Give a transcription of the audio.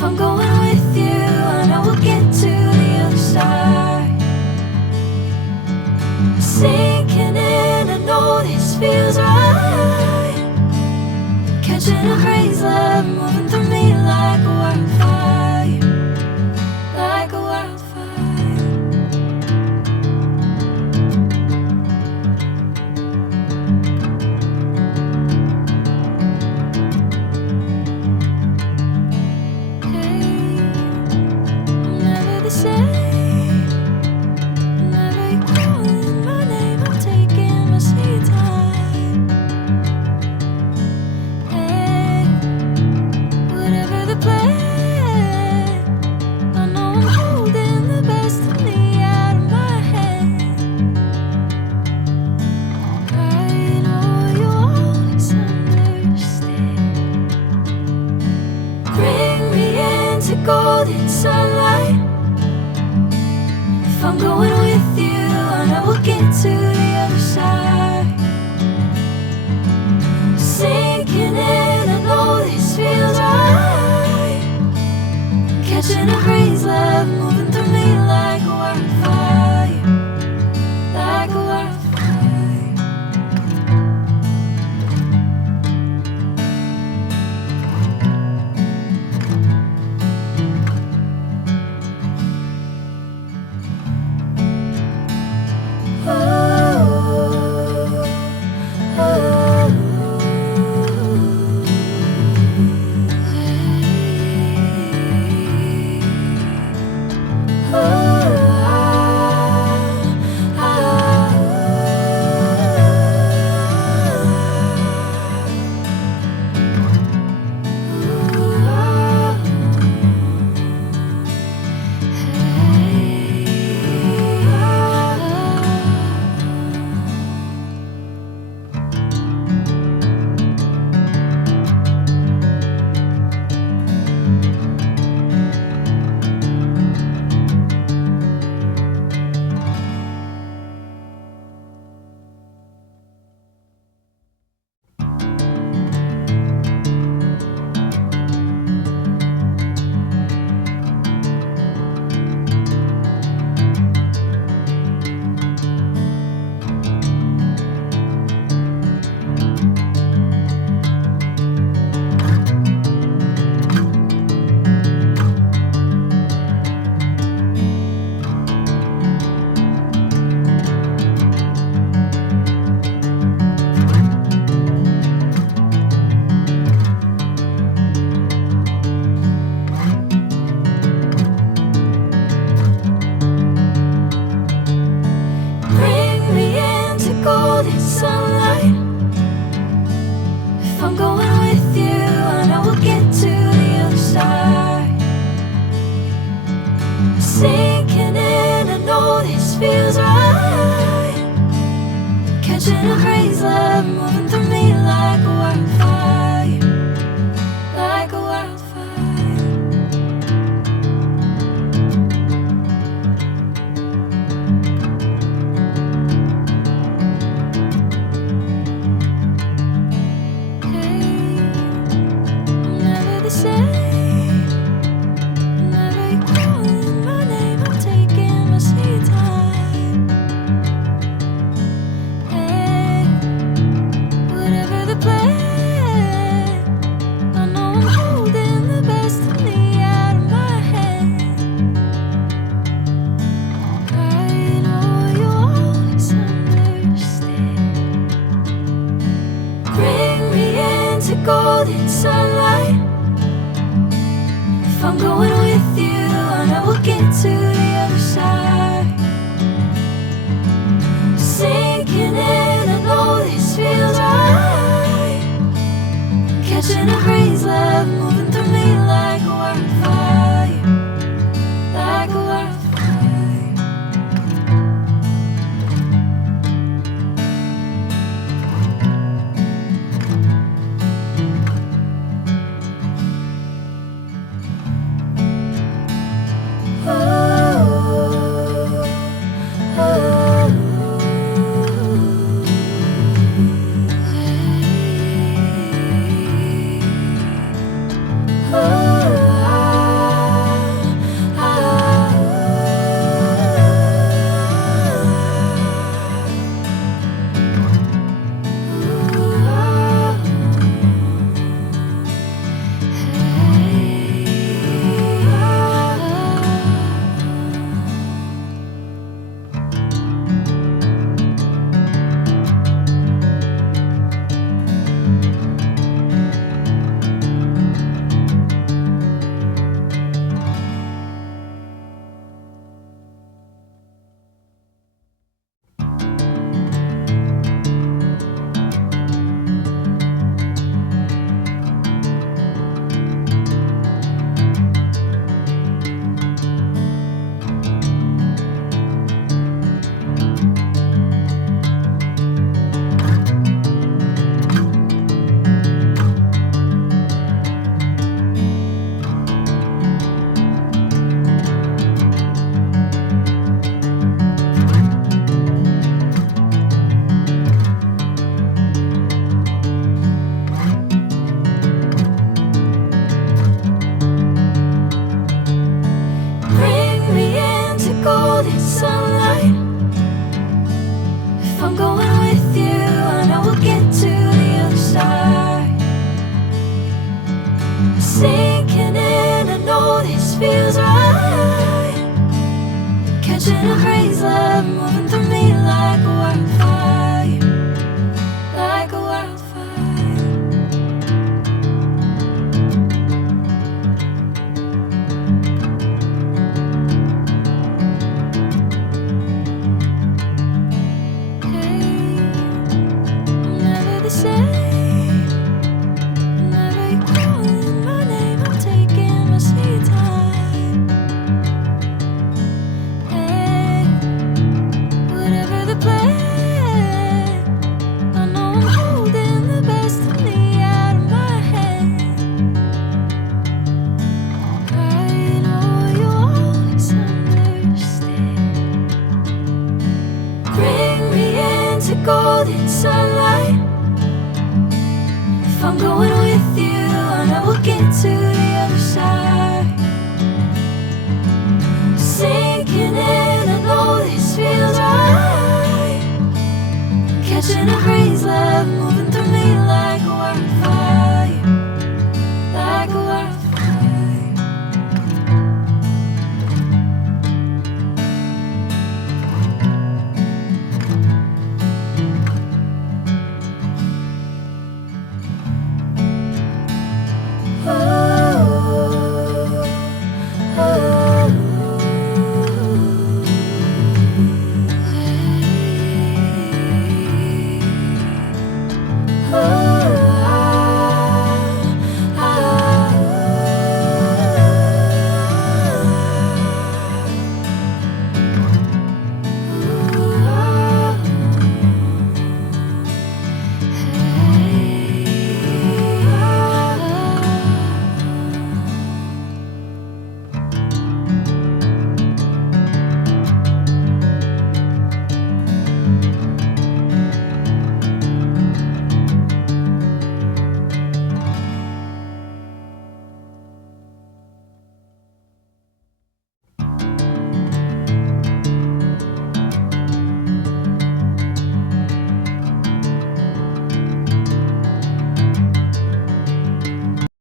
If I'm going with you, I know we'll get to the other side. Sinking in, I know this feels right. Catching a breeze, love moving through me like a wildfire, like a wildfire. Golden sunlight. If I'm going with you, I know we'll get to the other side. Sinking in, I know this feels right. Catching a breeze, love moving through me like a wildfire, like a wildfire. Sinking in, I know this feels right. Catching a breeze, love moving through me like a wildfire, like a wildfire. Hey, I'm never the same. Golden sunlight. If I'm going with you, I know we'll get to the other side. Sinking in, I know this feels right. Catching a breeze, love moving through me like a wildfire, like a wildfire. I'm going with you, I know we'll get to the other side. Sinking in, I know this feels right. Catching a breeze, love moving through me like a wildfire, like a wildfire. Hey, I'm never the same. Whenever you're calling my name, I'm taking my sweet time. Hey, whatever the plan, I know I'm holding the best of me out of my hand. I know you'll always understand. Bring me into golden sunlight. If I'm going with you, I know we'll get to the other side. Sinking in, I know this feels right. Catching a breeze, love.